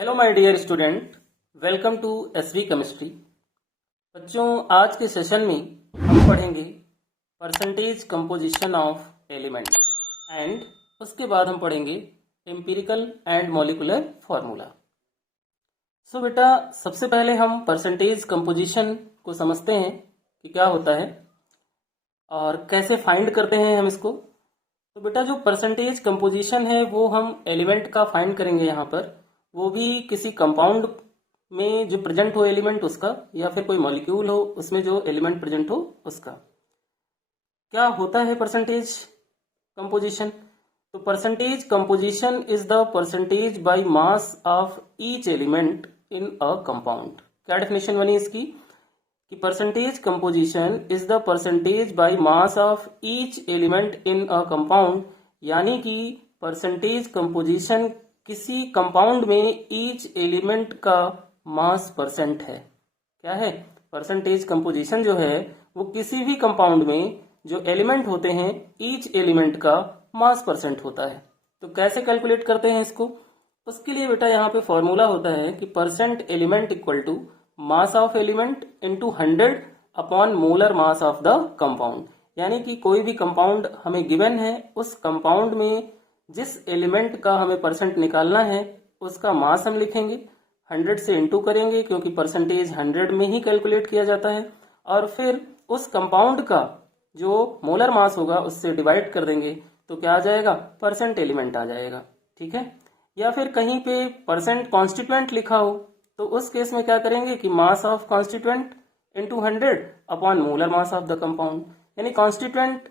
Hello my dear student, welcome to SV chemistry. बच्चों, आज के सेशन में हम पढ़ेंगे percentage composition of element and उसके बाद हम पढ़ेंगे empirical and molecular formula. So बेटा, सबसे पहले हम परसेंटेज कंपोजिशन को समझते हैं कि क्या होता है और कैसे फाइंड करते हैं हम इसको। तो बेटा, जो परसेंटेज कंपोजिशन है वो हम एलिमेंट का फाइंड करेंगे यहाँ पर, वो भी किसी कंपाउंड में जो प्रेजेंट हो एलिमेंट उसका, या फिर कोई मॉलिक्यूल हो उसमें जो एलिमेंट प्रेजेंट हो उसका। क्या होता है परसेंटेज कंपोजिशन? तो percentage composition is the percentage by mass of each element in a compound. क्या डेफिनेशन बनी इसकी कि percentage composition is the percentage by mass of each element in a compound, यानी कि परसेंटेज कंपोजिशन किसी compound में each element का मास percent है। क्या है? परसेंटेज कंपोजिशन जो है वो किसी भी कंपाउंड में जो एलिमेंट होते हैं ईच एलिमेंट का मास परसेंट होता है। तो कैसे कैलकुलेट करते हैं इसको? उसके लिए बेटा यहाँ पे फॉर्मूला होता है कि percent element equal to mass of element into 100 upon molar mass of the compound. यानी कि कोई भी कंपाउंड हमें गिवन है, उस कंपाउंड में जिस एलिमेंट का हमें परसेंट निकालना है उसका मास हम लिखेंगे, 100 से इंटू करेंगे क्योंकि परसेंटेज 100 में ही कैलकुलेट किया जाता है, और फिर उस कंपाउंड का जो मोलर मास होगा उससे डिवाइड कर देंगे। तो क्या आ जाएगा? परसेंट एलिमेंट आ जाएगा। ठीक है। या फिर कहीं पे परसेंट कॉन्स्टिट्यूएंट लिखा हो तो उस केस में क्या करेंगे कि mass of constituent into 100 upon molar mass of the compound. यानी कॉन्स्टिट्यूएंट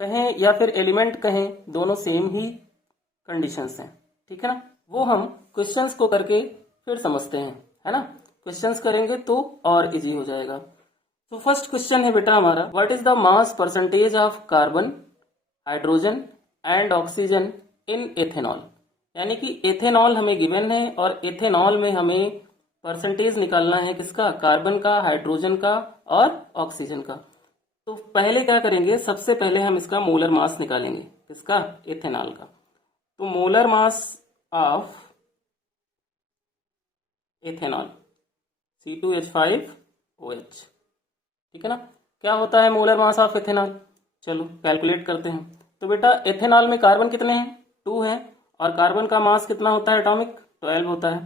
कहें या फिर एलिमेंट कहें, दोनों सेम ही कंडीशंस हैं। ठीक है ना। वो हम क्वेश्चंस को करके फिर समझते हैं, है ना। क्वेश्चंस करेंगे तो और इजी हो जाएगा। तो फर्स्ट क्वेश्चन है बेटा हमारा, what is the mass percentage of carbon, hydrogen and oxygen in ethanol. यानी कि एथेनॉल हमें गिवन है और एथेनॉल में हमें परसेंटेज निकालना है किसका? कार्बन का, हाइड्रोजन का और ऑक्सीजन का। तो पहले क्या करेंगे, सबसे पहले हम इसका मोलर मास निकालेंगे। किसका? एथेनॉल का। तो molar mass of ethanol C2H5OH। ठीक है ना। क्या होता है मोलर मास ऑफ एथेनॉल? चलो कैलकुलेट करते हैं। तो बेटा, एथेनॉल में कार्बन कितने हैं? 2 हैं, और कार्बन का मास कितना होता है एटॉमिक? 12 होता है।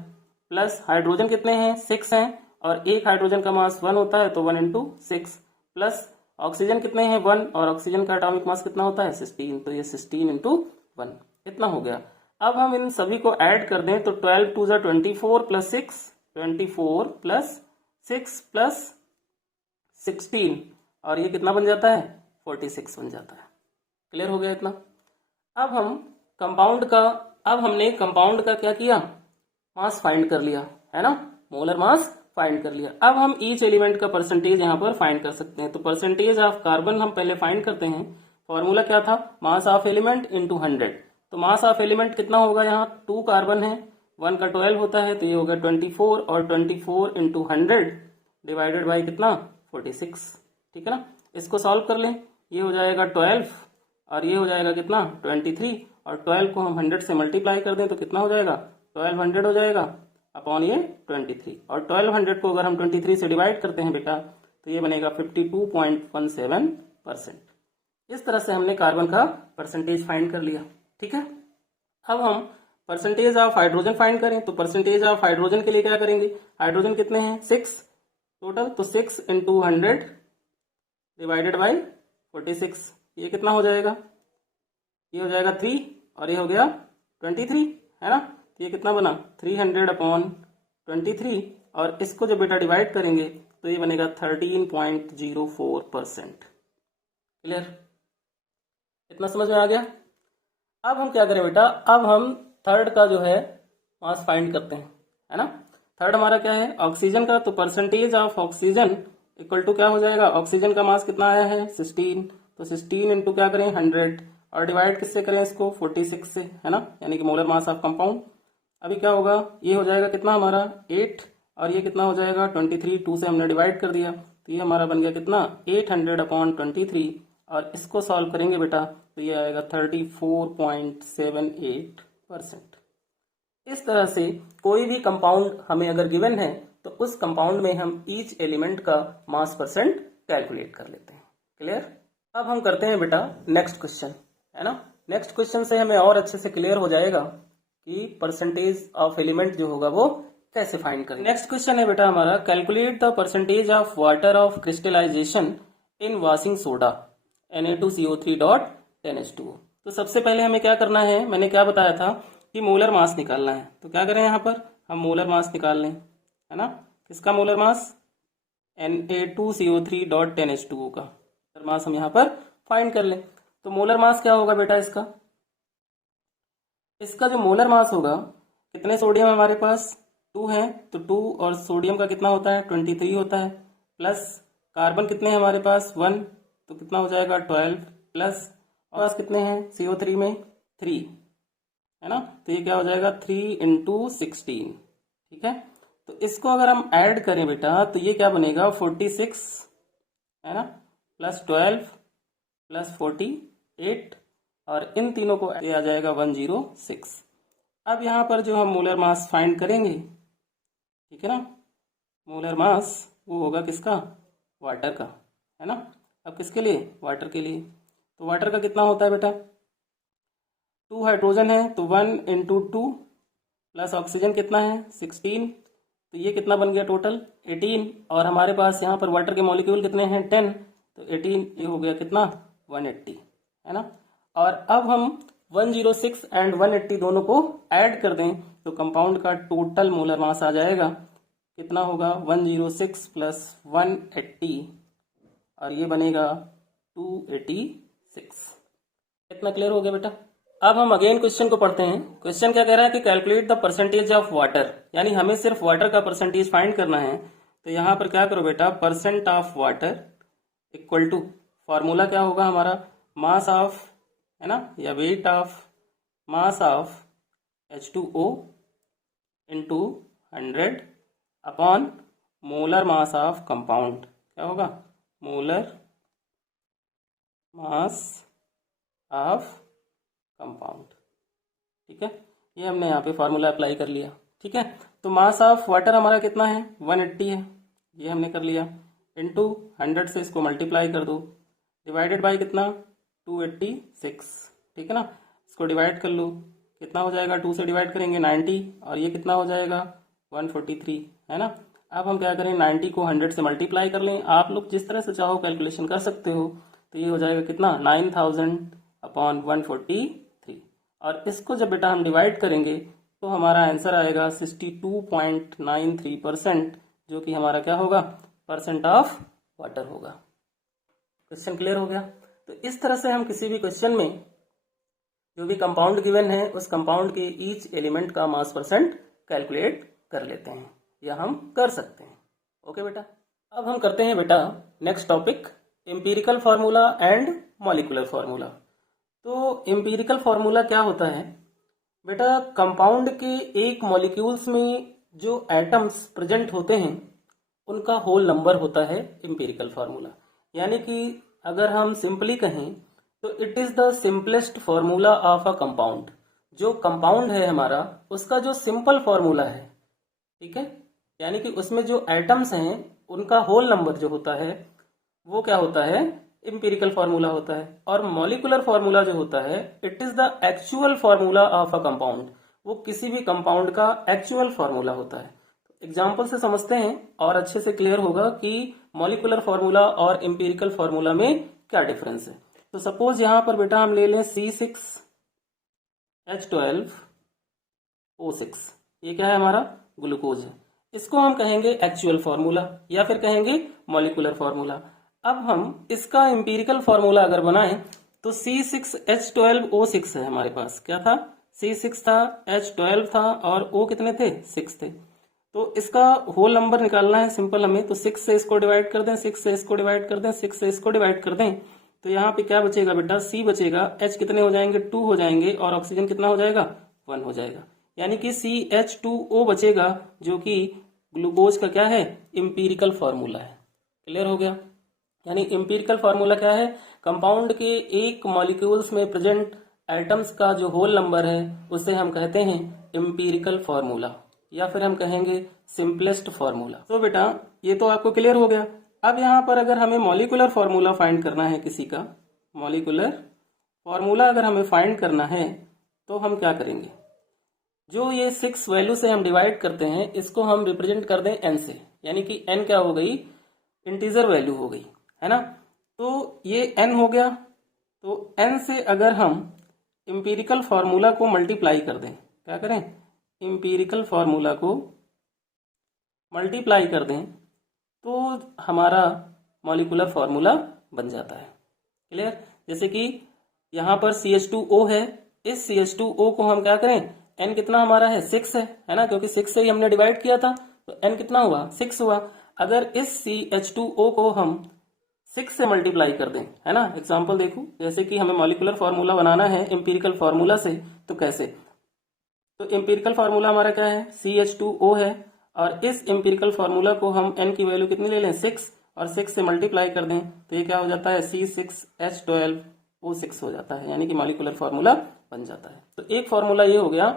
प्लस हाइड्रोजन कितने हैं? 6 हैं, और एक हाइड्रोजन का मास 1 होता है, तो 1 इंटू 6। प्लस ऑक्सीजन कितने हैं? 1, और ऑक्सीजन का एटॉमिक मास कितना होता है? 16, तो ये 16 इंटू 1 इतना हो गया। अब हम इन सभी को ऐड कर दें तो 12 2 ज़ा 24 प्लस 6, 24 प्लस 6 प्लस 16, और ये कितना बन जाता है? 46 बन जाता है। क्लियर हो गया इतना। अब हमने कंपाउंड का क्या किया? मास फाइंड कर लिया, है ना। मोलर मास फाइंड कर लिया। अब हम ईच एलिमेंट का परसेंटेज यहाँ पर फाइंड कर सकते हैं। तो परसेंटेज ऑफ कार्बन हम पहले फाइंड करते हैं। फॉर्मूला क्या था? मास ऑफ एलिमेंट इंटू 100। तो मास ऑफ एलिमेंट कितना होगा? यहाँ 2 कार्बन है, 1 का 12 होता है, तो ये होगा 24, और 24 इंटू 100 डिवाइडेड बाई कितना? 46। ठीक है ना। इसको सॉल्व कर लें, ये हो जाएगा 12 और ये हो जाएगा कितना? 23, और 12 को हम 100 से मल्टीप्लाई कर दें तो कितना हो जाएगा? 1200 हो जाएगा अपॉन ये 23, और 1200 को अगर हम 23 से डिवाइड करते हैं बेटा तो ये बनेगा 52.17%। इस तरह से हमने कार्बन का परसेंटेज फाइंड कर लिया। ठीक है। अब हम परसेंटेज ऑफ हाइड्रोजन फाइंड करें। तो परसेंटेज ऑफ हाइड्रोजन के लिए क्या करेंगे? हाइड्रोजन कितने हैं? 6 टोटल, तो 6 इंटू 100 डिवाइडेड बाई 46, ये कितना हो जाएगा? ये हो जाएगा 3, और ये हो गया 23, है ना। तो ये कितना बना? 300 अपॉन 23, और इसको जब बेटा डिवाइड करेंगे तो ये बनेगा 13.04%। क्लियर? इतना समझ में आ गया। अब हम क्या करें बेटा? अब हम थर्ड का जो है मास फाइंड करते हैं, है ना। थर्ड हमारा क्या है? ऑक्सीजन का। तो percentage of oxygen equal to क्या हो जाएगा? ऑक्सीजन का मास कितना आया है? 16, तो 16 इंटू क्या करें? 100, और डिवाइड किससे करें इसको? 46 से, है ना, यानी कि मोलर मास ऑफ कंपाउंड। अभी क्या होगा? ये हो जाएगा कितना हमारा? 8, और ये कितना हो जाएगा? 23, 2 से हमने डिवाइड कर दिया, तो ये हमारा बन गया कितना? 800 अपॉन 23, और इसको सॉल्व करेंगे बेटा तो ये आएगा 34.78%। इस तरह से कोई भी कंपाउंड हमें अगर गिवन है तो उस कंपाउंड में हम ईच एलिमेंट का मास परसेंट कैलकुलेट कर लेते हैं। क्लियर? अब हम करते हैं बेटा नेक्स्ट क्वेश्चन, है ना। नेक्स्ट क्वेश्चन से हमें और अच्छे से क्लियर हो जाएगा कि परसेंटेज ऑफ एलिमेंट जो होगा वो कैसे फाइंड करें। नेक्स्ट क्वेश्चन है बेटा हमारा, calculate the percentage of water of crystallisation in washing soda Na2CO3.10H2O। तो सबसे पहले हमें क्या करना है, मैंने क्या बताया था कि मोलर मास निकालना है। तो क्या करें, यहाँ पर हम मोलर मास निकाल लें, है ना। किसका मोलर मास? Na2CO3.10H2O का मोलर मास हम यहाँ पर फाइंड कर लें। तो मोलर मास क्या होगा बेटा इसका जो मोलर मास होगा, कितने सोडियम हमारे पास? 2 है, तो 2 और सोडियम का कितना होता है? 23 होता है, प्लस कार्बन कितने हैं हमारे पास? 1, तो कितना हो जाएगा? 12, प्लस और पास कितने हैं CO3 में? 3, है ना। तो ये क्या हो जाएगा? 3 × 16, ठीक है। तो इसको अगर हम ऐड करें बेटा तो ये क्या बनेगा? 46, है ना, प्लस 12 प्लस 48, और इन तीनों को आ जाएगा 106। अब यहाँ पर जो हम मोलर मास फाइंड करेंगे, ठीक है ना, मोलर मास वो होगा किसका? वाटर का, है ना। अब किसके लिए? वाटर के लिए। तो वाटर का कितना होता है बेटा? 2 हाइड्रोजन है तो 1 × 2 प्लस ऑक्सीजन कितना है? 16, तो ये कितना बन गया टोटल? 18, और हमारे पास यहाँ पर वाटर के मॉलिक्यूल कितने हैं? 10, तो 18 ये हो गया कितना? 180, है ना। और अब हम 106 एंड 180 दोनों को ऐड कर दें तो कंपाउंड का टोटल मोलर मास आ जाएगा, कितना होगा? 106 प्लस 180, और ये बनेगा 286। इतना क्लियर हो गया बेटा। अब हम अगेन क्वेश्चन को पढ़ते हैं। क्वेश्चन क्या कह रहा है कि calculate the percentage of water, यानी हमें सिर्फ वाटर का परसेंटेज फाइंड करना है। तो यहाँ पर क्या करो बेटा, percent of water equal to, formula क्या होगा हमारा? मास ऑफ, है ना, या weight of mass of H2O into 100 upon molar mass of compound. क्या होगा? मोलर मास ऑफ कंपाउंड, ठीक है। ये हमने यहाँ पे फॉर्मूला अप्लाई कर लिया, ठीक है। तो मास ऑफ वाटर हमारा कितना है? 180 है, ये हमने कर लिया, इंटू 100 से इसको मल्टीप्लाई कर दो, डिवाइडेड बाय कितना? 286, ठीक है ना। इसको डिवाइड कर लो, कितना हो जाएगा? 2 से डिवाइड करेंगे 90, और ये कितना हो जाएगा? 143, है ना। अब हम क्या करें, 90 को 100 से मल्टीप्लाई कर लें। आप लोग जिस तरह से चाहो कैलकुलेशन कर सकते हो। तो ये हो जाएगा कितना? 9000 अपॉन 143, और इसको जब बेटा हम डिवाइड करेंगे तो हमारा आंसर आएगा 62.93%, जो कि हमारा क्या होगा? परसेंट ऑफ वाटर होगा। क्वेश्चन क्लियर हो गया। तो इस तरह से हम किसी भी क्वेश्चन में जो भी कंपाउंड गिवन है उस कंपाउंड के ईच एलिमेंट का मास परसेंट कैलकुलेट कर लेते हैं, या हम कर सकते हैं। ओके बेटा। अब हम करते हैं बेटा next topic, empirical formula and molecular formula. तो एम्पिरिकल फार्मूला क्या होता है बेटा? कंपाउंड के एक मॉलिक्यूल्स में जो एटम्स प्रेजेंट होते हैं उनका होल नंबर होता है एम्पिरिकल फार्मूला। यानी कि अगर हम सिंपली कहें तो it is the simplest formula of a compound. जो कंपाउंड है हमारा उसका जो सिंपल फार्मूला है, ठीक है, यानी कि उसमें जो एटम्स हैं उनका होल नंबर जो होता है वो क्या होता है? एम्पिरिकल फार्मूला होता है। और मॉलिक्यूलर फार्मूला जो होता है it is the actual formula of a compound. वो किसी भी कंपाउंड का एक्चुअल फार्मूला होता है। एग्जाम्पल से समझते हैं और अच्छे से क्लियर होगा कि मॉलिक्यूलर फार्मूला और एम्पिरिकल फार्मूला में क्या डिफरेंस है। तो सपोज यहां पर बेटा हम ले लें C6H12O6, ये क्या है? हमारा ग्लूकोज है। इसको हम कहेंगे एक्चुअल फार्मूला या फिर कहेंगे मॉलिक्यूलर फार्मूला। अब हम इसका एम्पिरिकल फार्मूला अगर बनाएं तो C6H12O6 है हमारे पास। क्या था? C6 था, H12 था, और O कितने थे? 6 थे। तो इसका होल नंबर निकालना है सिंपल हमें। तो 6 से इसको डिवाइड कर दें, 6 से इसको डिवाइड कर दें, 6 से इसको डिवाइड कर दें, तो यहाँ पे क्या बचेगा बेटा? C बचेगा, H कितने हो जाएंगे? 2 हो जाएंगे, और ऑक्सीजन कितना हो जाएगा? 1 हो जाएगा। यानी कि CH2O बचेगा, जो कि ग्लूकोज का क्या है? एम्पिरिकल फार्मूला है। क्लियर हो गया। यानी एम्पिरिकल फार्मूला क्या है? कंपाउंड के एक मॉलिक्यूल्स में प्रेजेंट एटम्स का जो होल नंबर है उसे हम कहते हैं एम्पिरिकल फॉर्मूला, या फिर हम कहेंगे सिंपलेस्ट फॉर्मूला। तो बेटा ये तो आपको क्लियर हो गया। अब यहाँ पर अगर हमें मॉलिकुलर फॉर्मूला फाइंड करना है, किसी का मॉलिकुलर फॉर्मूला अगर हमें फाइंड करना है, तो हम क्या करेंगे, जो ये 6 वैल्यू से हम डिवाइड करते हैं इसको हम रिप्रेजेंट कर दें n से, यानी कि n क्या हो गई, इंटीजर वैल्यू हो गई, है ना। तो ये n हो गया, तो n से अगर हम एम्पिरिकल फार्मूला को मल्टीप्लाई कर दें, क्या करें, एम्पिरिकल फार्मूला को मल्टीप्लाई कर दें, तो हमारा मॉलिकुलर फार्मूला बन जाता है। क्लियर। जैसे कि यहाँ पर CH2O है, इस CH2O को हम क्या करें, n कितना हमारा है, 6 है ना, क्योंकि 6 से ही हमने डिवाइड किया था, तो n कितना हुआ, 6 हुआ। अगर इस CH2O को हम 6 से मल्टीप्लाई कर दें, है ना, एग्जाम्पल देखो, जैसे कि हमें मॉलिकुलर फार्मूला बनाना है एम्पिरिकल फार्मूला से, तो कैसे, तो एम्पिरिकल फार्मूला हमारा क्या है, CH2O है, और इस एम्पिरिकल फार्मूला को हम n की वैल्यू कितनी ले लें, 6, और 6 से मल्टीप्लाई कर दें, तो ये क्या हो जाता है, C6H12O6 हो जाता है, यानी कि मॉलिकुलर फार्मूला बन जाता है। तो एक फार्मूला ये हो गया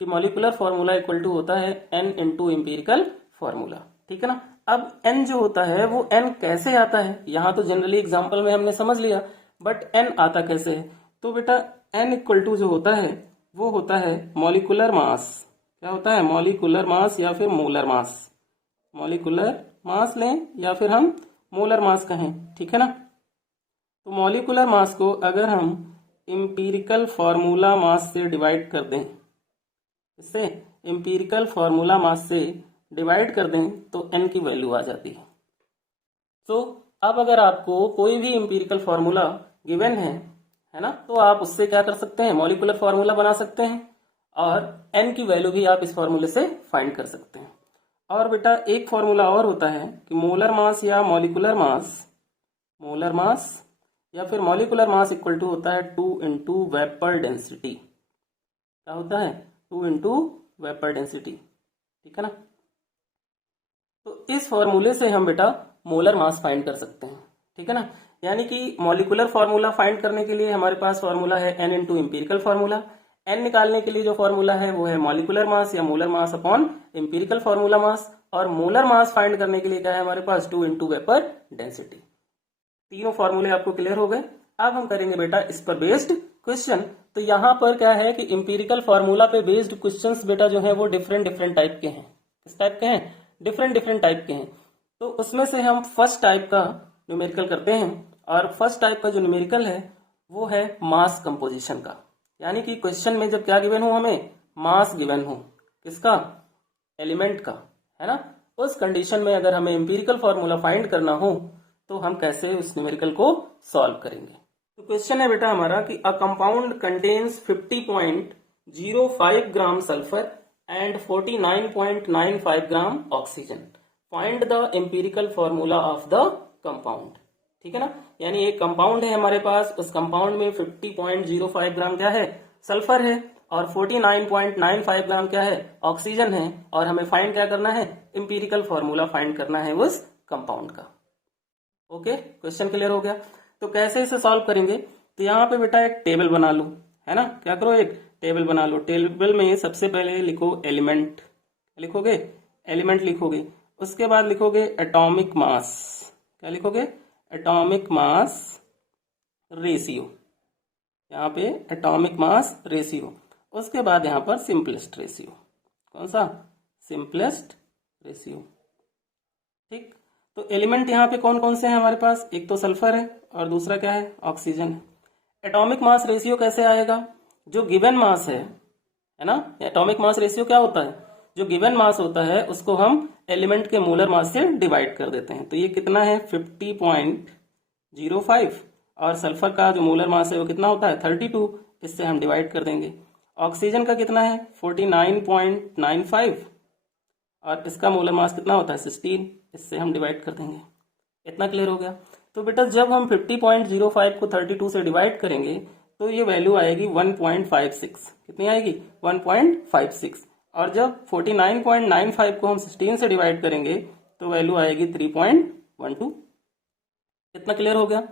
कि मॉलिकुलर फार्मूला इक्वल टू होता है n इंटू एम्पिरिकल फार्मूला, ठीक है ना। अब n जो होता है वो n कैसे आता है, यहाँ तो जनरली एग्जाम्पल में हमने समझ लिया, बट n आता कैसे है, तो बेटा n इक्वल टू जो होता है वो होता है मॉलिकुलर मास। क्या होता है, मॉलिकुलर मास या फिर मोलर मास, मॉलिकुलर मास लें या फिर हम मोलर मास कहें, ठीक है ना। तो मॉलिकुलर मास को अगर हम एम्पिरिकल फार्मूला मास से डिवाइड कर दें, इससे एम्पिरिकल फार्मूला मास से डिवाइड कर दें, तो n की वैल्यू आ जाती है। तो अब अगर आपको कोई भी एम्पिरिकल फार्मूला गिवन है ना, तो आप उससे क्या कर सकते हैं, मॉलिकुलर फार्मूला बना सकते हैं, और n की वैल्यू भी आप इस फार्मूले से फाइंड कर सकते हैं। और बेटा एक फार्मूला और होता है कि मोलर मास या मॉलिकुलर मास, मोलर मास या फिर मॉलिकुलर मास इक्वल टू होता है 2 इंटू वेपर डेंसिटी। क्या होता है, 2 इंटू वेपर डेंसिटी, ठीक है ना। तो इस फॉर्मूले से हम बेटा मोलर मास फाइंड कर सकते हैं, ठीक है ना। यानी कि मॉलिकुलर फार्मूला फाइंड करने के लिए हमारे पास फार्मूला है n into empirical formula, n निकालने के लिए जो फार्मूला है वो है मॉलिकुलर मास या molar mass upon empirical formula मास, और मोलर मास फाइंड करने के लिए क्या है हमारे पास, 2 इंटू वेपर डेंसिटी। तीनों फार्मूले आपको क्लियर हो गए। अब हम करेंगे बेटा इस पर बेस्ड क्वेश्चन। तो यहाँ पर क्या है कि एम्पिरिकल फार्मूला पे बेस्ड क्वेश्चंस बेटा जो है वो डिफरेंट डिफरेंट टाइप के हैं। किस टाइप के हैं, डिफरेंट डिफरेंट टाइप के हैं। तो उसमें से हम फर्स्ट टाइप का न्यूमेरिकल करते हैं, और फर्स्ट टाइप का जो न्यूमेरिकल है वो है मास कंपोजिशन का। यानी कि क्वेश्चन में जब क्या गिवन हो, हमें मास गिवन हो, किसका, एलिमेंट का, है ना, उस कंडीशन में अगर हमें एम्पिरिकल फार्मूला फाइंड करना हो तो हम कैसे उस न्यूमेरिकल को सॉल्व करेंगे। तो क्वेश्चन है बेटा हमारा कि a compound contains 50.05 gram sulphur and 49.95 gram oxygen, find the empirical formula of the compound, ठीक है ना। यानी एक कंपाउंड है हमारे पास, उस कंपाउंड में 50.05 ग्राम क्या है, सल्फर है, और 49.95 ग्राम क्या है, ऑक्सीजन है, और हमें फाइंड क्या करना है, एम्पिरिकल फार्मूला फाइंड करना है उस कंपाउंड का। ओके, क्वेश्चन क्लियर हो गया। तो कैसे इसे सॉल्व करेंगे, तो यहाँ पे बेटा एक टेबल बना लो, है ना, क्या करो, एक टेबल बना लो। टेबल में सबसे पहले लिखो एलिमेंट, लिखोगे एलिमेंट लिखोगे, उसके बाद लिखोगे एटॉमिक मास, क्या लिखोगे, एटॉमिक मास रेशियो, यहाँ पे एटॉमिक मास रेशियो, उसके बाद यहाँ पर सिंपलेस्ट रेशियो, कौन सा, सिंपलेस्ट रेशियो, ठीक। तो एलिमेंट यहाँ पे कौन कौन से हैं हमारे पास, एक तो सल्फर है और दूसरा क्या है, ऑक्सीजन है। एटॉमिक मास रेशियो कैसे आएगा, जो गिवन मास है ना, एटॉमिक मास रेशियो क्या होता है, जो गिवन मास होता है उसको हम एलिमेंट के मोलर मास से डिवाइड कर देते हैं। तो ये कितना है, 50.05, और सल्फर का जो मोलर मास है वो कितना होता है, 32, इससे हम डिवाइड कर देंगे। ऑक्सीजन का कितना है, 49.95, और इसका मोलर मास कितना होता है, 16, इससे हम डिवाइड कर देंगे। इतना क्लियर हो गया। तो बेटा जब हम 50.05 को 32 से डिवाइड करेंगे तो ये वैल्यू आएगी 1.56, कितनी आएगी, 1.56, और जब 49.95 को हम 16 से डिवाइड करेंगे तो वैल्यू आएगी 3.12। इतना क्लियर हो गया।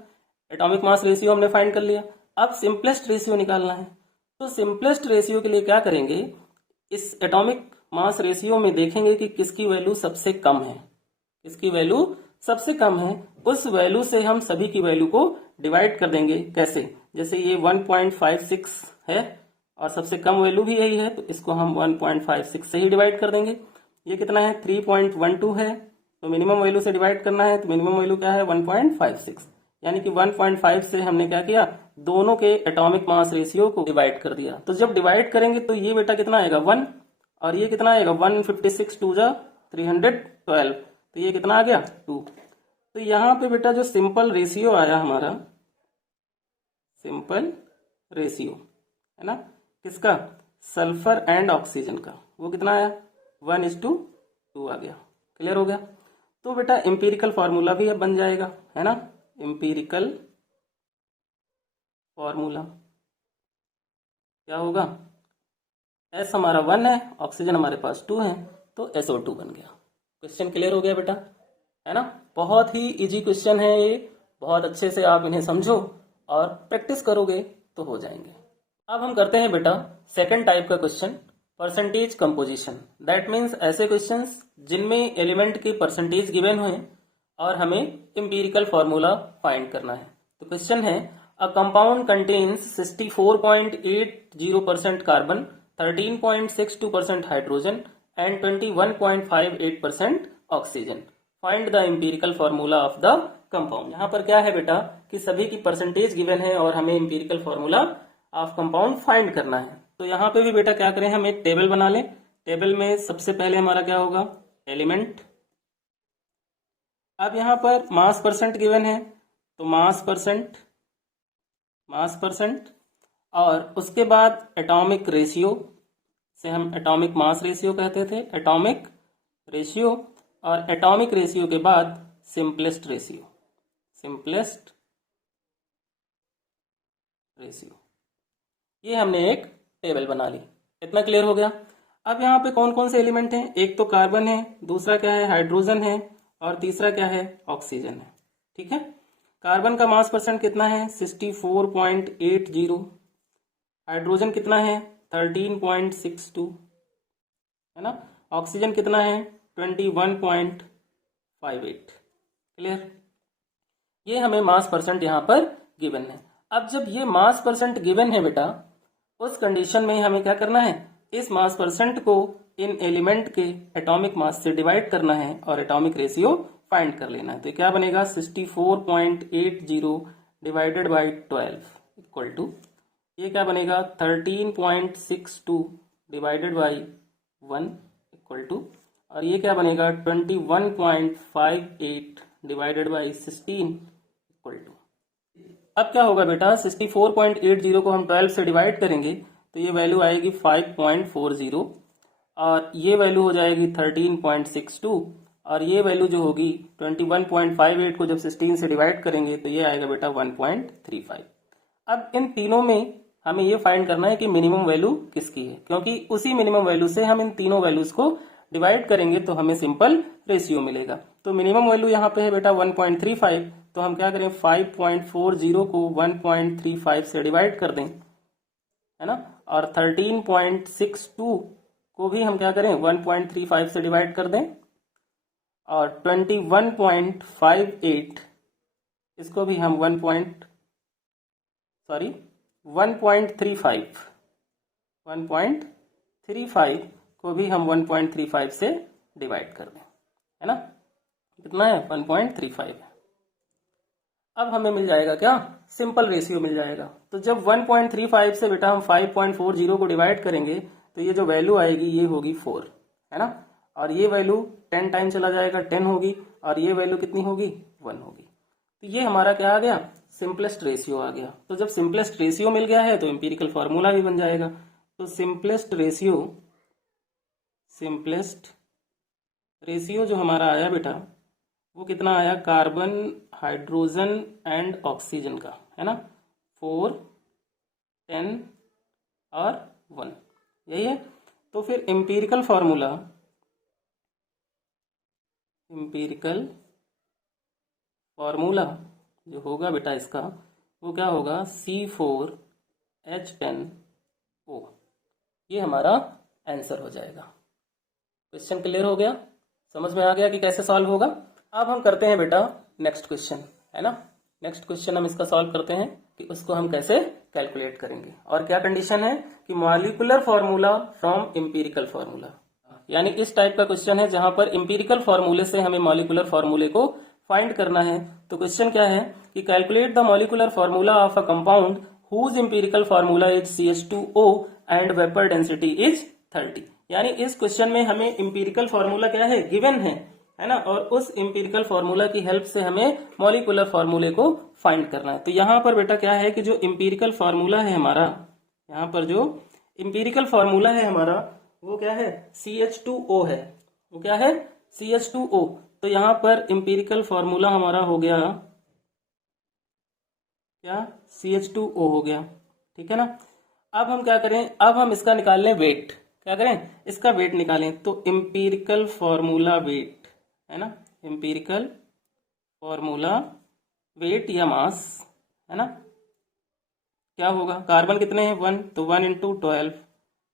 एटॉमिक मास रेशियो हमने फाइंड कर लिया। अब सिंपलेस्ट रेशियो निकालना है। तो सिंपलेस्ट रेशियो के लिए क्या करेंगे, इस एटॉमिक मास रेशियो में देखेंगे कि किसकी वैल्यू सबसे कम है, किसकी वैल्यू सबसे कम है, उस वैल्यू से हम सभी की वैल्यू को डिवाइड कर देंगे। कैसे? जैसे ये 1.56 है और सबसे कम वैल्यू भी यही है, तो इसको हम 1.56 से ही डिवाइड कर देंगे। ये कितना है? 3.12 है, तो मिनिमम वैल्यू से डिवाइड करना है, तो मिनिमम वैल्यू क्या है? 1.56, यानी कि 1.5 से हमने क्या किया? दोनों के एटॉमिक मास रेशियो को डिवाइड कर दिया। तो जब डिवाइड करेंगे तो ये बेटा कितना आएगा? 1, और ये कितना आएगा? 156 2 जा 312, तो ये कितना आ गया? 2। तो यहाँ पे बेटा जो सिंपल रेशियो आया हमारा, सिंपल रेशियो है ना, किसका? सल्फर एंड ऑक्सीजन का, वो कितना आया? 1:2 आ गया। क्लियर हो गया? तो बेटा एम्पिरिकल फॉर्मूला भी अब बन जाएगा, है ना। एम्पिरिकल फॉर्मूला क्या होगा? S हमारा 1 है, ऑक्सीजन हमारे पास 2 है, तो SO2 बन गया। क्वेश्चन क्लियर हो गया बेटा, है ना। बहुत ही इजी क्वेश्चन है ये, बहुत अच्छे से आप इन्हें समझो और प्रैक्टिस करोगे तो हो जाएंगे। अब हम करते हैं बेटा सेकंड टाइप का question, percentage composition. That means ऐसे क्वेश्चंस जिनमें एलिमेंट के परसेंटेज गिवन हुए और हमें एम्पिरिकल फॉर्मूला फाइंड करना है। तो क्वेश्चन है, a compound contains 64.80% carbon, 13.62% hydrogen and 21.58% oxygen. Find the empirical formula of the compound. यहाँ पर क्या है बेटा कि सभी की परसेंटेज गिवन है और हमें empirical formula of compound find करना है। तो यहाँ पे भी बेटा क्या करें, हम एक टेबल बना लें। टेबल में सबसे पहले हमारा क्या होगा? एलिमेंट। अब यहाँ पर मास परसेंट गिवन है, तो मास परसेंट, और उसके बाद एटॉमिक रेशियो से हम एटॉमिक मास रेशियो कहते थे, एटॉमिक रेशियो, और एटॉमिक रेशियो के बाद सिंपलेस्ट रेशियो, ये हमने एक टेबल बना ली। इतना क्लियर हो गया। अब यहाँ पे कौन कौन से एलिमेंट हैं? एक तो कार्बन है, दूसरा क्या है? हाइड्रोजन है, और तीसरा क्या है? ऑक्सीजन है। ठीक है। कार्बन का मास परसेंट कितना है? 64.80। हाइड्रोजन कितना है? 13.62, है ना। ऑक्सीजन कितना है? 21.58। क्लियर? ये हमें मास परसेंट यहाँ पर गिवन है। अब जब ये मास परसेंट गिवन है बेटा, उस कंडीशन में हमें क्या करना है? इस मास परसेंट को इन एलिमेंट के एटॉमिक मास से डिवाइड करना है और एटॉमिक रेशियो फाइंड कर लेना है। तो क्या बनेगा? 64.80 डिवाइडेड बाई 12 इक्वल टू, ये क्या बनेगा? 13.62 डिवाइडेड बाई 1 इक्वल टू, और ये क्या बनेगा? 21.58 डिवाइडेड बाई 16 इक्वल टू। अब क्या होगा बेटा? 64.80 को हम 12 से डिवाइड करेंगे तो ये वैल्यू आएगी 5.40, और ये वैल्यू हो जाएगी 13.62, और ये वैल्यू जो होगी 21.58 को जब 16 से डिवाइड करेंगे तो ये आएगा बेटा 1.35। अब इन तीनों में हमें ये फाइंड करना है कि मिनिमम वैल्यू किसकी है, क्योंकि उसी मिनिमम वैल्यू से हम इन तीनों वैल्यूज को डिवाइड करेंगे तो हमें सिंपल रेशियो मिलेगा। तो मिनिमम वैल्यू यहाँ पे है बेटा 1.35, तो हम क्या करें? 5.40 को 1.35 से डिवाइड कर दें, है ना, और 13.62 को भी हम क्या करें? 1.35 से डिवाइड कर दें, और 21.58 इसको भी हम 1.35 को भी हम 1.35 से डिवाइड कर दें, है ना। कितना है? 1.35 है। अब हमें मिल जाएगा क्या? सिंपल रेशियो मिल जाएगा। तो जब 1.35 से बेटा हम 5.40 को डिवाइड करेंगे तो ये जो वैल्यू आएगी ये होगी 4, है ना, और ये वैल्यू 10 टाइम चला जाएगा, 10 होगी, और ये वैल्यू कितनी होगी? 1 होगी। तो ये हमारा क्या आ गया? सिंपलेस्ट रेशियो आ गया। तो जब सिंपलेस्ट रेशियो मिल गया है तो एम्पिरिकल फॉर्मूला भी बन जाएगा। तो सिंपलेस्ट रेशियो जो हमारा आया बेटा वो कितना आया? कार्बन, हाइड्रोजन एंड ऑक्सीजन का, है ना, 4, 10 और 1, यही है। तो फिर एम्पिरिकल फॉर्मूला जो होगा बेटा इसका वो क्या होगा? C4H10O। ये हमारा आंसर हो जाएगा। क्वेश्चन क्लियर हो गया, समझ में आ गया कि कैसे सॉल्व होगा। अब हम करते हैं बेटा नेक्स्ट क्वेश्चन, है ना। नेक्स्ट क्वेश्चन हम इसका सॉल्व करते हैं कि उसको हम कैसे कैलकुलेट करेंगे, और क्या कंडीशन है कि molecular formula from empirical formula, यानी इस टाइप का क्वेश्चन है जहां पर एम्पिरिकल फॉर्मूले से हमें मॉलिक्यूलर फॉर्मूले को फाइंड करना है। तो क्वेश्चन क्या है कि calculate the molecular formula of a compound whose empirical formula is CH2O and vapour density is 30। यानी इस क्वेश्चन में हमें एम्पिरिकल फॉर्मूला क्या है, गिवन है ना, और उस एम्पिरिकल फॉर्मूला की हेल्प से हमें मॉलिक्यूलर फॉर्मूले को फाइंड करना है। तो यहाँ पर बेटा क्या है कि जो एम्पिरिकल फॉर्मूला है हमारा, यहाँ पर जो एम्पिरिकल फॉर्मूला है हमारा वो क्या है, CH2O है। वो क्या है, CH2O। तो यहाँ पर एम्पिरिकल फॉर्मूला हमारा हो गया क्या, CH2O हो गया, ठीक है ना। अब हम क्या करें, अब हम इसका निकाल लें वेट, क्या करें, इसका वेट निकालें। तो एम्पिरिकल फॉर्मूला वेट, है ना, एम्पिरिकल फॉर्मूला वेट या मास, है ना, क्या होगा, कार्बन कितने हैं 1, तो 1 × 12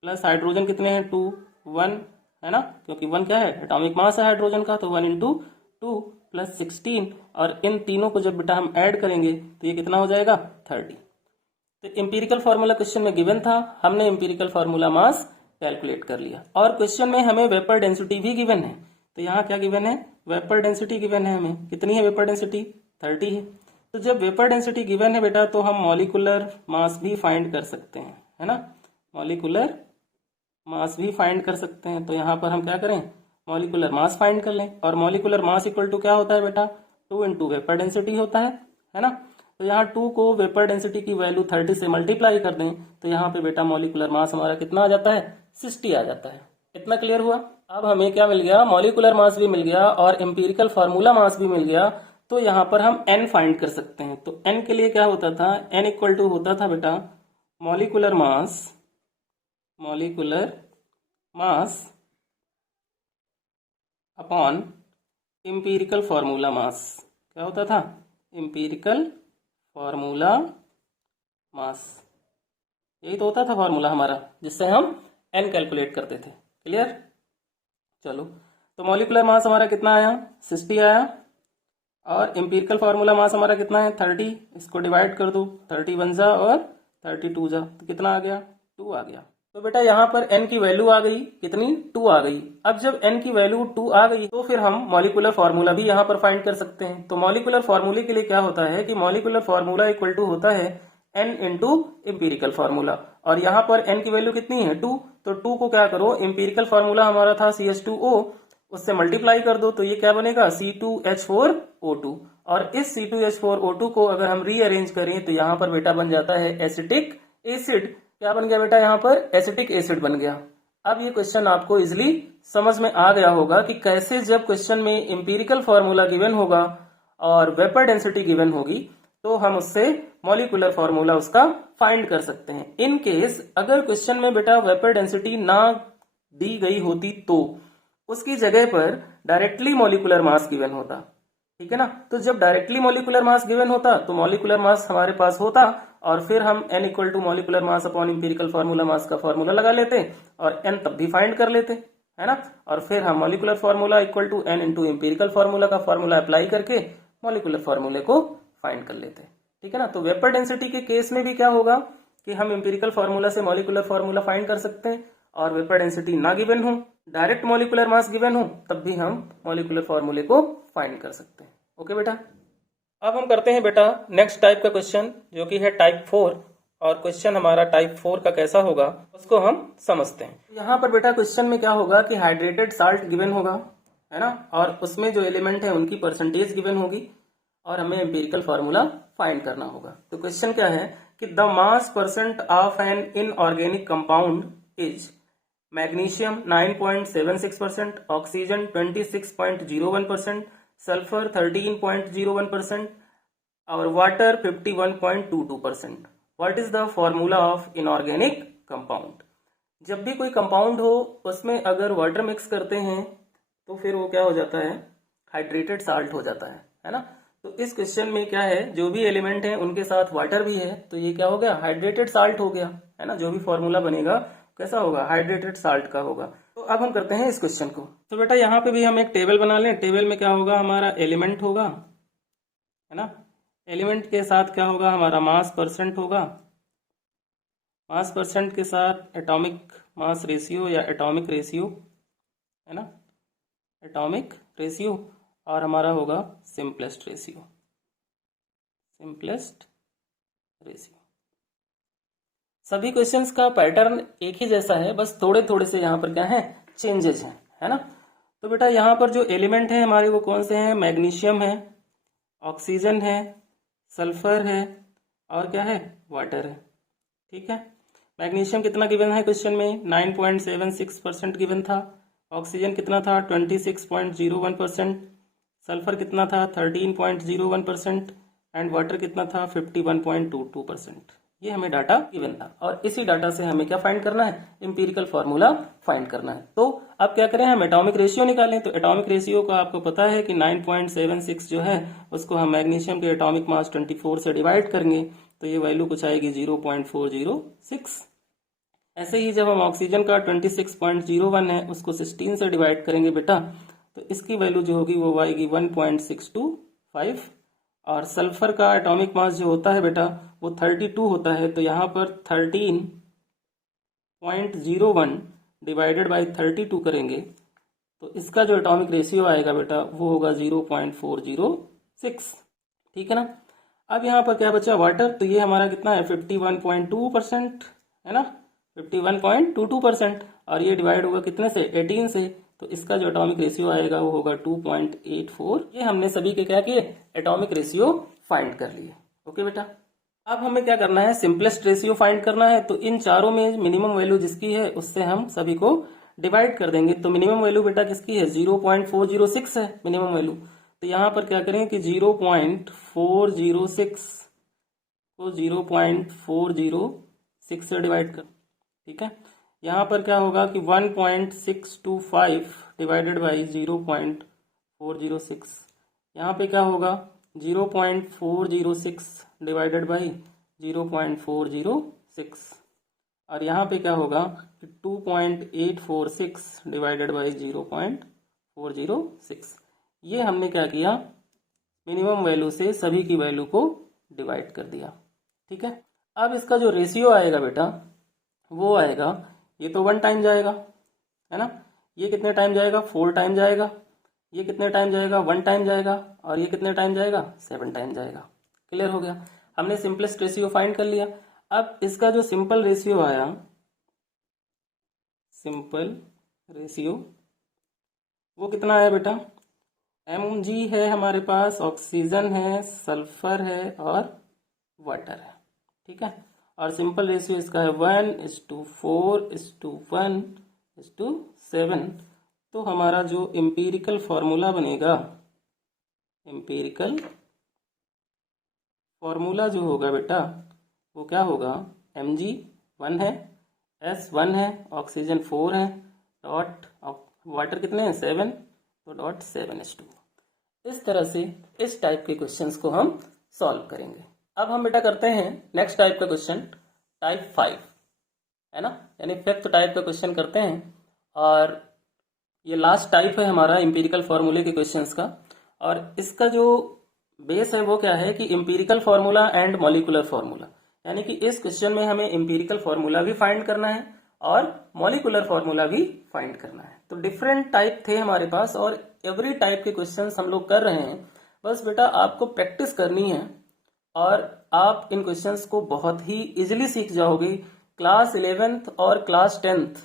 प्लस हाइड्रोजन कितने हैं 2, 1, है ना, क्योंकि 1 क्या है, एटॉमिक मास है हाइड्रोजन का, तो 1 × 2 प्लस 16, और इन तीनों को जब बेटा हम ऐड करेंगे तो ये कितना हो जाएगा 30। तो एम्पिरिकल फार्मूला क्वेश्चन में गिवन था, हमने एम्पिरिकल फार्मूला मास कैलकुलेट कर लिया, और क्वेश्चन में हमें वेपर डेंसिटी भी गिवन है। तो यहाँ क्या गिवन है, वेपर डेंसिटी गिवन है, हमें कितनी है वेपर डेंसिटी 30 है। तो जब वेपर डेंसिटी गिवन है बेटा तो हम मॉलिक्यूलर मास भी फाइंड कर सकते हैं, है ना, मॉलिक्यूलर मास भी फाइंड कर सकते हैं। तो यहाँ पर हम क्या करें, मॉलिक्यूलर मास फाइंड कर लें, और मॉलिक्यूलर मास इक्वल टू क्या होता है बेटा, 2 × वेपर डेंसिटी होता है ना। तो यहाँ 2 को वेपर डेंसिटी की वैल्यू 30 से मल्टीप्लाई कर दें तो यहाँ पे बेटा मॉलिक्यूलर मास हमारा कितना आ जाता है, 60 आ जाता है। इतना क्लियर हुआ। अब हमें क्या मिल गया, मॉलिक्यूलर मास भी मिल गया और एम्पिरिकल फार्मूला मास भी मिल गया। तो यहाँ पर हम n फाइंड कर सकते हैं। तो n के लिए क्या होता था, n इक्वल टू होता था बेटा molecular mass upon empirical formula मास। क्या होता था, एम्पिरिकल फार्मूला मास, यही तो होता था फार्मूला हमारा जिससे हम n कैलकुलेट करते थे। क्लियर, चलो। तो मॉलिक्यूलर मास हमारा कितना आया, 60 आया, और एम्पिरिकल फार्मूला मास हमारा कितना है 30। इसको डिवाइड कर दो, 30 1 जा और 32 जा, तो कितना आ गया, 2 आ गया। तो बेटा यहाँ पर n की वैल्यू आ गई कितनी, 2 आ गई। अब जब n की वैल्यू 2 आ गई तो फिर हम मॉलिक्यूलर फार्मूला भी यहाँ पर फाइंड कर सकते हैं। तो मॉलिक्यूलर फार्मूले के लिए क्या होता है कि मॉलिक्यूलर फार्मूला इक्वल टू होता है n × एम्पिरिकल फार्मूला, और यहाँ पर n की वैल्यू कितनी है 2। तो 2 को क्या करो, एम्पिरिकल फार्मूला हमारा था CH2O, उससे मल्टीप्लाई कर दो तो ये क्या बनेगा C2H4O2, और इस C2H4O2 को अगर हम रीअरेंज करें तो यहाँ पर बेटा बन जाता है एसिटिक एसिड। क्या बन गया बेटा, यहाँ पर एसिटिक एसिड बन गया। अब ये क्वेश्चन आपको इजिली समझ में आ गया होगा कि कैसे जब क्वेश्चन में एम्पिरिकल फार्मूला गिवन होगा और वेपर डेंसिटी गिवन होगी तो हम उससे मॉलिक्यूलर फार्मूला उसका फाइंड कर सकते हैं। इन केस अगर क्वेश्चन में बेटा वेपर डेंसिटी ना दी गई होती तो उसकी जगह पर डायरेक्टली मॉलिक्यूलर मास गिवन होता, ठीक है ना। तो जब डायरेक्टली मॉलिक्यूलर मास गिवन होता तो मॉलिक्यूलर मास हमारे पास होता, और फिर हम n equal to molecular mass upon empirical formula mass का फार्मूला लगा लेते और n तब भी फाइंड कर लेते, है ना। और फिर हम molecular formula equal to n × empirical formula का फार्मूला अप्लाई करके मॉलिक्यूलर फार्मूले को फाइंड कर लेते, ठीक है ना। तो वेपर डेंसिटी के केस में भी क्या होगा कि हम एम्पिरिकल फार्मूला से मॉलिक्यूलर फार्मूला फाइंड कर सकते हैं, और वेपर डेंसिटी ना गिवन हो, डायरेक्ट मॉलिक्यूलर मास गिवन हो, तब भी हम मॉलिक्यूलर फार्मूले को फाइंड कर सकते हैं। ओके बेटा, अब हम करते हैं बेटा नेक्स्ट टाइप का क्वेश्चन जो कि है टाइप 4, और क्वेश्चन हमारा टाइप 4 का कैसा होगा उसको हम समझते हैं। यहाँ पर बेटा क्वेश्चन में क्या होगा कि हाइड्रेटेड साल्ट गिवन होगा, है ना, और उसमें जो एलिमेंट है उनकी परसेंटेज गिवन होगी और हमें एम्पिरिकल फार्मूला फाइंड करना होगा। तो क्वेश्चन क्या है कि the mass percent of an inorganic compound is magnesium 9.76%, oxygen 26.01%, sulphur 13.01% और water 51.22%। What is the formula of inorganic compound. जब भी कोई कंपाउंड हो उसमें अगर वाटर मिक्स करते हैं तो फिर वो क्या हो जाता है, हाइड्रेटेड साल्ट हो जाता है ना। तो इस क्वेश्चन में क्या है, जो भी एलिमेंट है उनके साथ वाटर भी है तो ये क्या हो गया, हाइड्रेटेड साल्ट हो गया, है ना। जो भी फॉर्मूला बनेगा कैसा होगा, हाइड्रेटेड साल्ट का होगा। तो अब हम करते हैं इस क्वेश्चन को। तो बेटा यहाँ पे भी हम एक टेबल बना लें। टेबल में क्या होगा, हमारा एलिमेंट होगा, है ना। एलिमेंट के साथ क्या होगा, हमारा मास परसेंट होगा। मास परसेंट के साथ एटॉमिक मास रेशियो या एटॉमिक रेशियो, है ना, एटॉमिक रेशियो। और हमारा होगा सिंपलेस्ट रेशियो, सिंपलेस्ट रेशियो। सभी क्वेश्चंस का पैटर्न एक ही जैसा है, बस थोड़े थोड़े से यहाँ पर क्या है, चेंजेस हैं, है ना। तो बेटा यहाँ पर जो एलिमेंट है हमारे वो कौन से हैं, मैग्नीशियम है, ऑक्सीजन है, सल्फर है और क्या है, वाटर है। ठीक है, मैग्नीशियम कितना गिवन है क्वेश्चन में, 9.76% गिवन था। ऑक्सीजन कितना था, 26.01%। सल्फर कितना था, 13.01%। एंड वाटर कितना था, 51.22%। ये हमें डाटा गिवन था और इसी डाटा से हमें क्या फाइंड करना है, एम्पिरिकल फार्मूला फाइंड करना है। तो अब क्या करें, हम एटॉमिक रेशियो निकालें। तो एटॉमिक रेशियो का आपको पता है कि 9.76 जो है उसको हम मैग्नीशियम के एटॉमिक मास 24 से डिवाइड करेंगे तो ये वैल्यू कुछ आएगी 0.406। ऐसे ही जब हम ऑक्सीजन का 26.01 है उसको 16 से डिवाइड करेंगे बेटा तो इसकी वैल्यू जो होगी वो आएगी 1.625। और सल्फर का एटॉमिक मास जो होता है बेटा वो 32 होता है, तो यहाँ पर 13.01 डिवाइडेड बाई 32 करेंगे तो इसका जो एटॉमिक रेशियो आएगा बेटा वो होगा 0.406। ठीक है ना। अब यहाँ पर क्या बचा, वाटर। तो ये हमारा कितना है, 51.2%, है ना, 51.22%। और ये डिवाइड होगा कितने से, 18 से। तो इसका जो एटॉमिक रेशियो आएगा वो होगा 2.84। ये हमने सभी के क्या किए, एटॉमिक रेशियो फाइंड कर लिए। ओके बेटा, अब हमें क्या करना है, सिंपलेस्ट रेशियो फाइंड करना है। तो इन चारों में मिनिमम वैल्यू जिसकी है उससे हम सभी को डिवाइड कर देंगे। तो मिनिमम वैल्यू बेटा किसकी है, 0.406 है मिनिमम वैल्यू। तो यहाँ पर क्या करें कि 0.406 को 0.406 से डिवाइड कर। ठीक है, यहाँ पर क्या होगा कि 1.625 डिवाइडेड बाई 0.406। यहाँ पे क्या होगा 0.406 डिवाइडेड बाई 0.406। और यहाँ पे क्या होगा कि 2.846 डिवाइडेड बाई 0.406। ये हमने क्या किया, मिनिमम वैल्यू से सभी की वैल्यू को डिवाइड कर दिया। ठीक है, अब इसका जो रेशियो आएगा बेटा वो आएगा, ये तो 1 टाइम जाएगा, है ना, ये कितने टाइम जाएगा, 4 टाइम जाएगा, ये कितने टाइम जाएगा, 1 टाइम जाएगा, और ये कितने टाइम जाएगा, 7 टाइम जाएगा। क्लियर हो गया, हमने सिंपलेस्ट रेशियो फाइंड कर लिया। अब इसका जो सिंपल रेशियो आया, सिंपल रेशियो वो कितना आया बेटा, mg है हमारे पास, ऑक्सीजन है, सल्फर है और वाटर है। ठीक है, और सिंपल रेशियो इसका है 1:4:1:7। तो हमारा जो एम्पिरिकल फॉर्मूला बनेगा, एम्पिरिकल फॉर्मूला जो होगा बेटा वो क्या होगा, mg 1 है, s 1 है, ऑक्सीजन 4 है, डॉट वाटर कितने हैं 7, तो डॉट 7h2। इस तरह से इस टाइप के क्वेश्चंस को हम सॉल्व करेंगे। अब हम बेटा करते हैं नेक्स्ट टाइप का क्वेश्चन, टाइप 5, है ना, यानी 5th टाइप का क्वेश्चन करते हैं। और ये लास्ट टाइप है हमारा एम्पिरिकल फॉर्मूले के क्वेश्चंस का। और इसका जो बेस है वो क्या है कि empirical formula and molecular formula, यानी कि इस क्वेश्चन में हमें एम्पिरिकल फार्मूला भी फाइंड करना है और मॉलिक्यूलर फार्मूला भी फाइंड करना है। तो डिफरेंट टाइप थे हमारे पास और एवरी टाइप के क्वेश्चंस हम लोग कर रहे हैं। बस बेटा आपको प्रैक्टिस करनी है और आप इन क्वेश्चंस को बहुत ही इजीली सीख जाओगे। क्लास 11th और क्लास 10th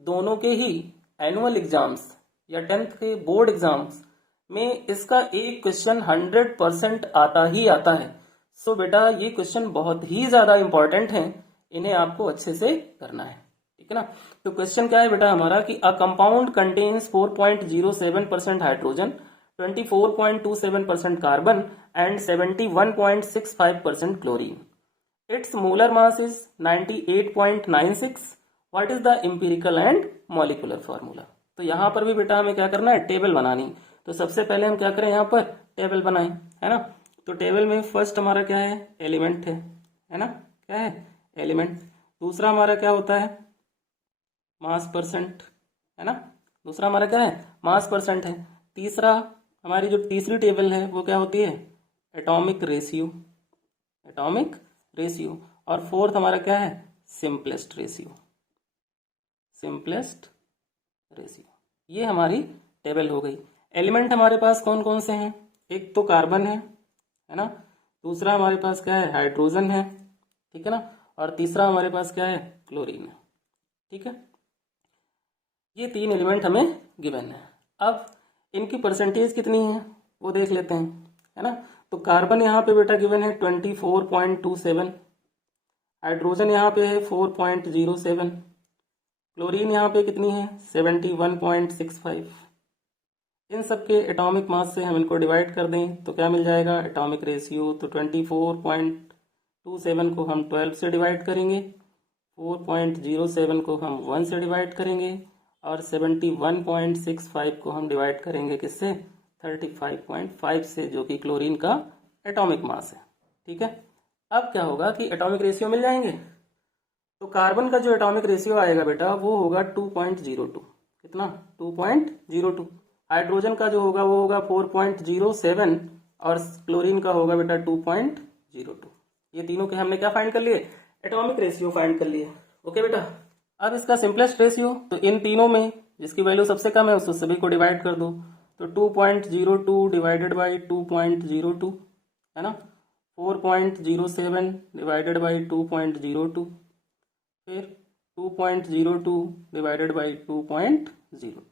दोनों के ही एनुअल एग्जाम्स या 10th के बोर्ड एग्जाम्स में इसका एक क्वेश्चन 100% आता ही आता है। सो बेटा ये क्वेश्चन बहुत ही ज्यादा इंपॉर्टेंट है, इन्हें आपको अच्छे से करना है। ठीक है ना। तो क्वेश्चन क्या है बेटा हमारा कि a compound contains 4.07% hydrogen, 24.27% carbon and 71.65% chlorine. It's molar mass is 98.96। What is the empirical and molecular formula. तो यहाँ पर भी बेटा हमें क्या करना है, टेबल बनानी। तो सबसे पहले हम क्या करें, यहाँ पर टेबल बनाएं, है ना। तो टेबल में फर्स्ट हमारा क्या है, एलिमेंट है ना, क्या है एलिमेंट। दूसरा हमारा क्या होता है, मास परसेंट, है ना। दूसरा हमारा क्या है, मास परसेंट है। तीसरा हमारी जो तीसरी टेबल है वो क्या होती है, एटॉमिक रेशियो, एटॉमिक रेशियो। और फोर्थ हमारा क्या है, सिंपलेस्ट रेशियो, सिंपलेस्ट रेशियो। ये हमारी टेबल हो गई। एलिमेंट हमारे पास कौन कौन से हैं, एक तो कार्बन है ना। दूसरा हमारे पास क्या है, हाइड्रोजन है, ठीक है ना। और तीसरा हमारे पास क्या है, क्लोरीन है, ठीक है। ये तीन एलिमेंट हमें गिवन है। अब इनकी परसेंटेज कितनी है वो देख लेते हैं, है ना। तो कार्बन यहाँ पे बेटा गिवन है 24.27, हाइड्रोजन यहाँ पे है 4.07, क्लोरीन यहाँ पे कितनी है 71.65। इन सब के एटॉमिक मास से हम इनको डिवाइड कर दें तो क्या मिल जाएगा, एटॉमिक रेशियो। तो 24.27 को हम 12 से डिवाइड करेंगे, 4.07 को हम 1 से डिवाइड करेंगे और 71.65 को हम डिवाइड करेंगे किससे, 35.5 से, जो कि क्लोरीन का एटॉमिक मास है, ठीक है। अब क्या होगा कि एटॉमिक रेशियो मिल जाएंगे। तो कार्बन का जो एटॉमिक रेशियो आएगा बेटा वो होगा 2.02, कितना 2.02। हाइड्रोजन का जो होगा वो होगा 4.07 और क्लोरीन का होगा बेटा 2.02। ये तीनों के हमने क्या फाइंड कर लिए, एटॉमिक रेशियो फाइंड कर लिए। ओके बेटा, अब इसका सिंपलेस्ट रेशियो, तो इन तीनों में जिसकी वैल्यू सबसे कम है उसको सभी को डिवाइड कर दो। तो 2.02 डिवाइडेड बाई 2.02, है ना। 4.07 डिवाइडेड बाई 2.02, फिर 2.02 डिवाइडेड बाई 2.02।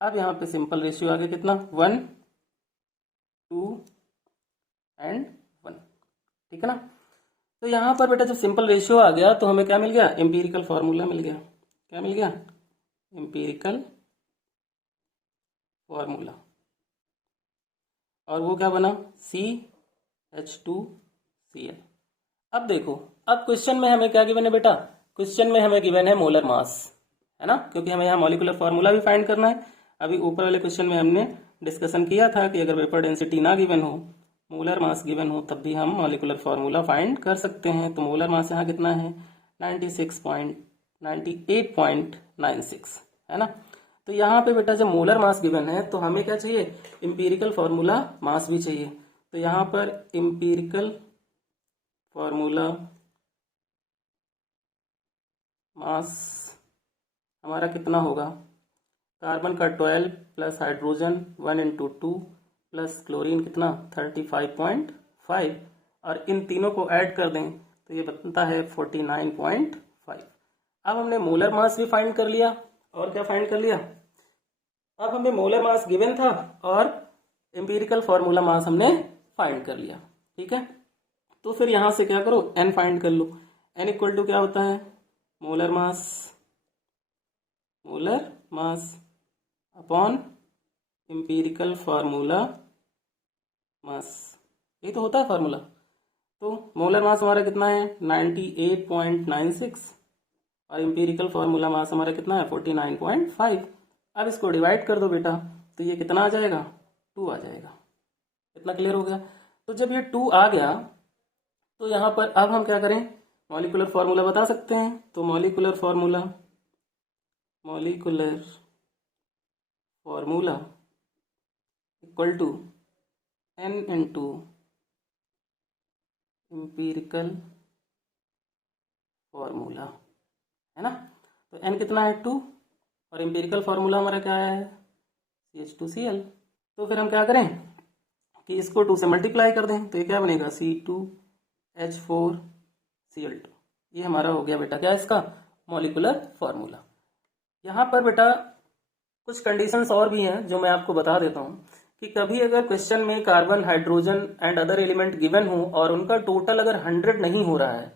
अब यहाँ पे सिंपल रेशियो आ गया कितना, 1, 2 एंड 1, ठीक है ना। तो यहाँ पर बेटा जब सिंपल रेशियो आ गया तो हमें क्या मिल गया, एम्पिरिकल फार्मूला मिल गया। क्या मिल गया, एम्पिरिकल फार्मूला। और वो क्या बना, CH2Cl। अब देखो, अब क्वेश्चन में हमें क्या गिवन है बेटा, क्वेश्चन में हमें गिवन है मोलर मास, है ना, क्योंकि हमें यहाँ मॉलिक्यूलर फार्मूला भी फाइंड करना है। अभी ऊपर वाले क्वेश्चन में हमने डिस्कशन किया था कि अगर वेपर डेंसिटी ना गिवन हो, मोलर मास गिवन हो, तब भी हम मॉलिक्यूलर फार्मूला फाइंड कर सकते हैं। तो मोलर मास यहाँ कितना है, 98.96, है ना। तो यहाँ पे बेटा जब मोलर मास गिवन है तो हमें क्या चाहिए, एम्पिरिकल फार्मूला मास भी चाहिए। तो यहाँ पर एम्पिरिकल फार्मूला मास हमारा कितना होगा, कार्बन का 12 प्लस हाइड्रोजन 1 × 2 प्लस क्लोरीन कितना 35.5, और इन तीनों को ऐड कर दें तो ये बनता है 49.5। अब हमने मोलर मास भी फाइंड कर लिया, और क्या फाइंड कर लिया, अब हमें मोलर मास गिवन था और एम्पिरिकल फार्मूला मास हमने फाइंड कर लिया, ठीक है। तो फिर यहां से क्या करो, n फाइंड कर लो। n इक्वल टू क्या होता है, molar mass upon empirical formula मास, ये तो होता है फार्मूला। तो मोलर मास हमारा कितना है 98.96 और एम्पिरिकल फार्मूला मास हमारा कितना है 49.5। अब इसको डिवाइड कर दो बेटा, तो ये कितना आ जाएगा, 2 आ जाएगा। इतना क्लियर हो गया। तो जब ये 2 आ गया तो यहाँ पर अब हम क्या करें, मॉलिक्यूलर फार्मूला बता सकते हैं। तो molecular formula equal to n into empirical formula, है ना। तो n कितना है 2 और एम्पिरिकल फार्मूला हमारा क्या है CH2Cl। तो फिर हम क्या करें कि इसको 2 से मल्टीप्लाई कर दें, तो ये क्या बनेगा C2H4Cl2। ये हमारा हो गया बेटा क्या, इसका मॉलिक्यूलर फार्मूला। यहाँ पर बेटा कुछ कंडीशंस और भी हैं जो मैं आपको बता देता हूँ कि कभी अगर क्वेश्चन में carbon, hydrogen and other element given हो और उनका टोटल अगर 100 नहीं हो रहा है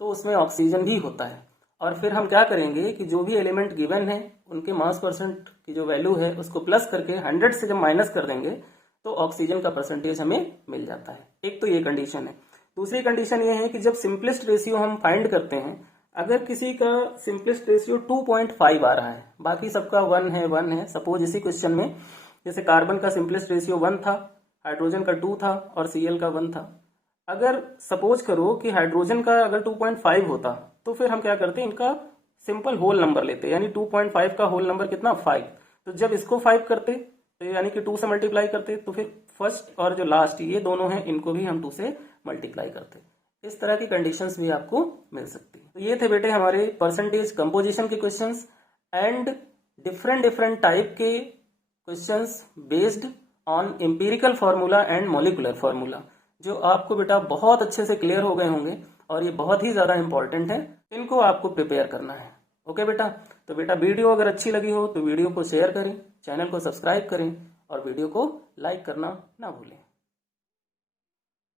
तो उसमें ऑक्सीजन भी होता है। और फिर हम क्या करेंगे कि जो भी एलिमेंट गिवन है उनके मास परसेंट की जो वैल्यू है उसको प्लस करके 100 से जब माइनस कर देंगे तो ऑक्सीजन का परसेंटेज हमें मिल जाता है। एक तो ये कंडीशन है। दूसरी कंडीशन ये है कि जब सिंपलेस्ट रेशियो हम फाइंड करते हैं, अगर किसी का सिंपलेस्ट रेशियो 2.5 आ रहा है, बाकी सबका 1 है, सपोज इसी क्वेश्चन में जैसे कार्बन का सिंपलेस्ट रेशियो 1 था, हाइड्रोजन का 2 था और Cl का 1 था। अगर सपोज करो कि हाइड्रोजन का अगर 2.5 होता तो फिर हम क्या करते, इनका सिंपल होल नंबर लेते, यानी 2.5 का होल नंबर कितना 5। तो जब इसको 5 करते तो यानी कि 2 से मल्टीप्लाई करते, तो फिर फर्स्ट और जो लास्ट ये दोनों हैं इनको भी हम 2 से मल्टीप्लाई करते। इस तरह की कंडीशंस भी आपको मिल सकती है। तो ये थे बेटे हमारे परसेंटेज कंपोजिशन के क्वेश्चंस एंड डिफरेंट टाइप के questions based on empirical formula and molecular formula, जो आपको बेटा बहुत अच्छे से क्लियर हो गए होंगे और ये बहुत ही ज्यादा इंपॉर्टेंट है, इनको आपको प्रिपेयर करना है। ओके बेटा, तो बेटा वीडियो अगर अच्छी लगी हो तो वीडियो को शेयर करें, चैनल को सब्सक्राइब करें और वीडियो को लाइक करना ना भूलें।